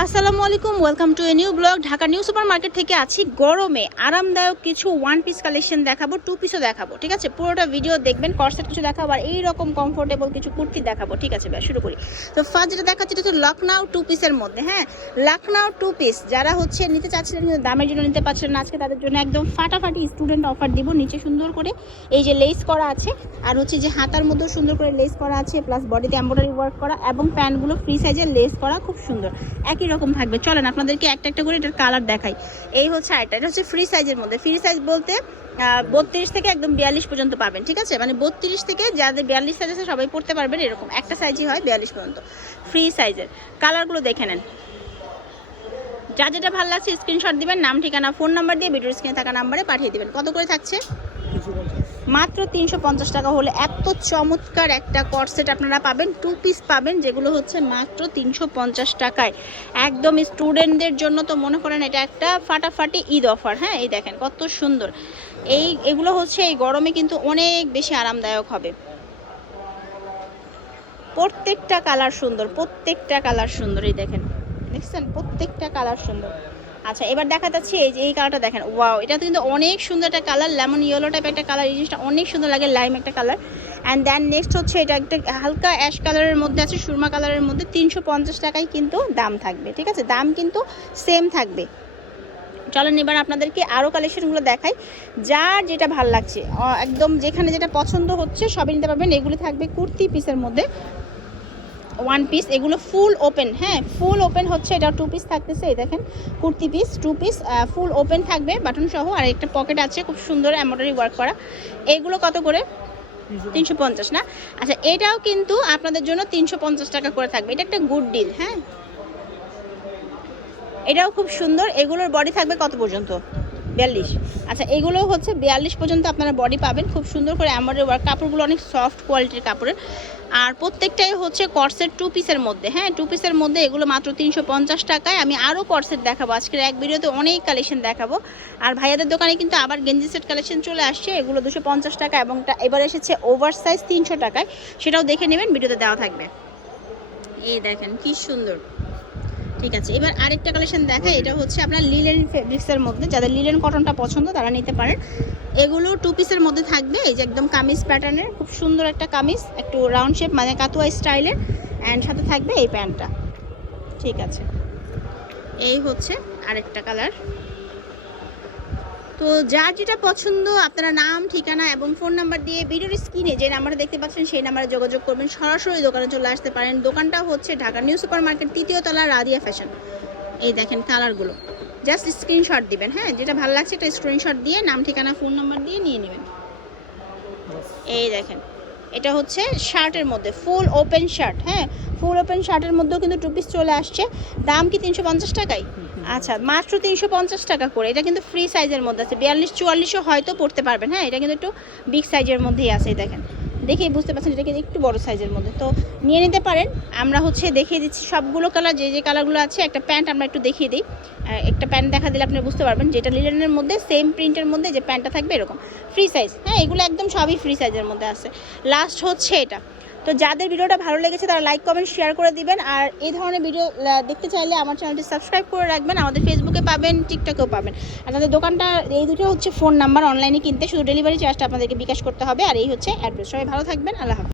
আসসালামু আলাইকুম welcome to a new vlog Dhaka new super market থেকে আছি গরমে। আরামদায়ক কিছু ওয়ান পিস কালেকশন দেখাবো টু পিসও দেখাবো ঠিক আছে? পুরোটা ভিডিও দেখবেন কর্সেট কিছু দেখাবো আর এইরকম কমফোর্টেবল কিছু কুর্তি দেখাবো ঠিক আছে ব্যাস শুরু করি। তো ফার্স্ট যেটা দেখাচ্ছি এটা হচ্ছে লখনউ টু পিসের মধ্যে হ্যাঁ? লখনউ টু পিস যারা হচ্ছে নিতে চাচ্ছিলেন কিন্তু দামের জন্য নিতে পারছিলেন না, আজকে তাদের জন্য একদম ফাটাফাটি স্টুডেন্ট অফার দিব নিচে সুন্দর করে এই যে লেস করা আছে আর হচ্ছে যে হাতার মধ্যেও সুন্দর করে লেস করা আছে প্লাস বডিতে এম্ব্রয়ডারি ওয়ার্ক করা এবং প্যান্টগুলো ফ্রি সাইজের লেস করা খুব সুন্দর। একই রকম থাকবে? চলেন, আপনাদেরকে একটা একটা করে এটার কালার দেখাই। এই হচ্ছে আরেকটা, এটা হচ্ছে ফ্রি সাইজের মধ্যে। ফ্রি সাইজ বলতে বত্রিশ থেকে একদম বিয়াল্লিশ পর্যন্ত পাবেন, ঠিক আছে? মানে বত্রিশ থেকে যাদের বিয়াল্লিশ সাইজ আছে, সবাই পড়তে পারবেন এরকম। একটা সাইজই হয় বিয়াল্লিশ পর্যন্ত। ফ্রি সাইজের কালারগুলো দেখে নেন। যা যেটা ভালো লাগছে স্ক্রিনশট দিবেন, নাম, ঠিকানা ফোন নাম্বার দিয়ে ভিডিওর স্ক্রিনে থাকা নাম্বারে পাঠিয়ে দিবেন। কত করে থাকছে? মাত্র তিনশো পঞ্চাশ টাকা হলে এত চমৎকার একটা কটসেট আপনারা পাবেন টু পিস পাবেন, যেগুলো হচ্ছে মাত্র তিনশো পঞ্চাশ টাকায়। একদম স্টুডেন্টদের জন্য তো মনে করেন এটা একটা ফাটাফাটি ঈদ অফার হ্যাঁ? এই দেখেন কত সুন্দর। এই, এগুলো হচ্ছে এই গরমে কিন্তু অনেক বেশি আরামদায়ক হবে। প্রত্যেকটা কালার সুন্দর, প্রত্যেকটা কালার সুন্দর, এই দেখেন। দেখছেন? প্রত্যেকটা কালার সুন্দর। আচ্ছা এবার দেখা যাচ্ছে এই যে এই কালারটা দেখেন। ওয়াও এটা তো কিন্তু অনেক সুন্দর একটা কালার লেমন ইয়েলো টাইপ একটা কালার এই জিনিসটা অনেক সুন্দর লাগে লাইম একটা কালার অ্যান্ড দেন নেক্সট হচ্ছে এটা একটা হালকা অ্যাশ কালারের মধ্যে আছে, সুরমা কালারের মধ্যে তিনশো পঞ্চাশ টাকায় কিন্তু দাম থাকবে, ঠিক আছে? দাম কিন্তু সেম থাকবে। চলেন এবার আপনাদেরকে আরও কালেকশনগুলো দেখাই। যার যেটা ভালো লাগছে একদম যেখানে যেটা পছন্দ হচ্ছে, সবই নিতে পারবেন। এগুলো থাকবে কুর্তি পিসের মধ্যে। ওয়ান পিস এগুলো ফুল ওপেন হ্যাঁ ফুল ওপেন হচ্ছে, এটা টু পিস থাকতেছে, এই দেখেন, kurti piece two piece full open থাকবে বাটন সহ, আর একটা পকেট আছে, খুব সুন্দর এমব্রয়ডারি ওয়ার্ক করা। এগুলো কত করে? তিনশো পঞ্চাশ, না? আচ্ছা এটাও কিন্তু আপনাদের জন্য তিনশো পঞ্চাশ টাকা করে থাকবে, এটা একটা গুড ডিল হ্যাঁ? এটাও খুব সুন্দর, এগুলোর বডি থাকবে কত পর্যন্ত? বিয়াল্লিশ। আচ্ছা এগুলো হচ্ছে বিয়াল্লিশ পর্যন্ত আপনারা বডি পাবেন। খুব সুন্দর করে এমব্রয়ডারি ওয়ার্ক কাপড়গুলো অনেক সফট কোয়ালিটির কাপড়ের। আর প্রত্যেকটাই হচ্ছে কর্সেট টু পিসের মধ্যে। হ্যাঁ টু পিসের মধ্যে এগুলো মাত্র তিনশো পঞ্চাশ টাকায়। আমি আরও কর্সেট দেখাবো। আজকের এক ভিডিওতে অনেক কালেকশন দেখাবো। আর ভাইয়াদের দোকানে কিন্তু আবার গেঞ্জি সেট কালেকশন চলে আসছে। এগুলো দুশো পঞ্চাশ টাকা এবং এবার এসেছে ওভার সাইজ তিনশো টাকায়। সেটাও দেখে নেবেন, ভিডিওতে দেওয়া থাকবে। এই দেখেন, কি সুন্দর। ঠিক আছে, এবার আরেকটা কালেকশন দেখা এটা হচ্ছে আপনার লিলেন ফেব্রিক্সের মধ্যে, যাদের লিলেন কটনটা পছন্দ তারা নিতে পারেন। এগুলো টু পিসের মধ্যে থাকবে, এই যে একদম কামিজ প্যাটার্নের খুব সুন্দর একটা কামিজ, একটু রাউন্ড শেপ মানে কাতুয়া স্টাইলের অ্যান্ড সাথে থাকবে এই প্যান্টটা ঠিক আছে, এই হচ্ছে আরেকটা কালার তো যার যেটা পছন্দ, আপনারা নাম, ঠিকানা এবং ফোন নাম্বার দিয়ে ভিডিওর স্ক্রিনে যে নাম্বারটা দেখতে পাচ্ছেন, সেই নাম্বারে যোগাযোগ করবেন। সরাসরি দোকানে চলে আসতে পারেন। দোকানটা হচ্ছে ঢাকা নিউ সুপার মার্কেট তৃতীয় তলা রাদিয়া ফ্যাশন। এই দেখেন কালারগুলো। জাস্ট স্ক্রিনশট দিবেন হ্যাঁ? যেটা ভালো লাগছে একটা স্ক্রিনশট দিয়ে নাম, ঠিকানা, ফোন নাম্বার দিয়ে নিয়ে নেবেন। এই দেখেন। এটা হচ্ছে শার্টের মধ্যে, ফুল ওপেন শার্ট হ্যাঁ? ফুল ওপেন শার্টের মধ্যেও কিন্তু টু পিস চলে আসছে। দাম কি তিনশো পঞ্চাশ টাকায়? আচ্ছা মাত্র তিনশো পঞ্চাশ টাকা করে। এটা কিন্তু ফ্রি সাইজের মধ্যে আছে। বিয়াল্লিশ, চুয়াল্লিশও হয়তো পড়তে পারবেন। হ্যাঁ এটা কিন্তু একটু বিগ সাইজের মধ্যেই আছে দেখেন। দেখেই বুঝতে পারছেন এটা কিন্তু একটু বড় সাইজের মধ্যে। তো নিয়ে নিতে পারেন। আমরা হচ্ছে দেখিয়ে দিচ্ছি সবগুলো কালার যে যে কালারগুলো আছে। একটা প্যান্ট আমরা একটু দেখিয়ে দিই। একটা প্যান্ট দেখা দিলে আপনি বুঝতে পারবেন। যেটা লিলেনের মধ্যে সেম প্রিন্টের মধ্যে যে প্যান্টটা থাকবে এরকম। ফ্রি সাইজ হ্যাঁ এগুলো একদম সবই ফ্রি সাইজের মধ্যে আছে। লাস্ট হচ্ছে এটা। তো যাদের ভিডিওটা ভালো লেগেছে, তারা লাইক কমেন্ট শেয়ার করে দিবেন। আর এই ধরনের ভিডিও দেখতে চাইলে আমার চ্যানেলটি সাবস্ক্রাইব করে রাখবেন। আমাদের ফেসবুকে পাবেন টিকটকেও পাবেন। আর তাদের দোকানটা, এই দুটো হচ্ছে ফোন নাম্বার অনলাইনে কিনতে শুধু ডেলিভারি চার্জটা আপনাদেরকে বিকাশ করতে হবে। আর এই হচ্ছে অ্যাড্রেস সবাই ভালো থাকবেন। আল্লাহ হাফেজ।